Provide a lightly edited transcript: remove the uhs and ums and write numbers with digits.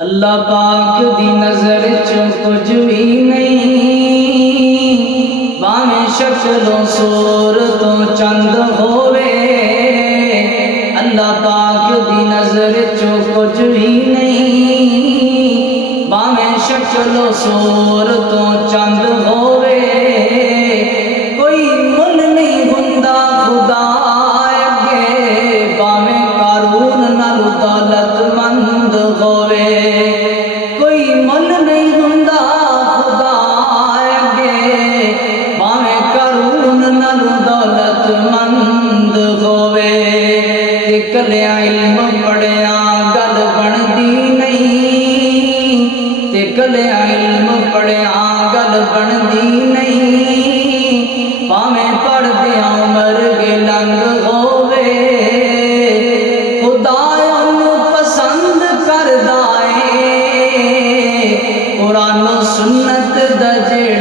اللہ پاک دی نظر چوں کچھ بھی نہیں، باویں شکلوں صورتوں چند ہووے۔ اللہ پاک دی نظر چوں کچھ بھی نہیں، باویں شکلوں صورتوں چند ہووے۔ کوئی مل نہیں ہوندا خدا اگے، باویں قارون نال دولت مند ہووے۔ کوئی مل نہیں ہوندا خدا اگے، باویں قارون نال دولت مند ہووے۔ کلے علم پڑھیا گل بندی نہیں، تے کلے علم پڑھیا گل بندی نہیں، باویں پڑھدیا عمر گلنگ ہووے۔ خدا اونوں پسند کردا اے، قرآن و سنت دا جیڑا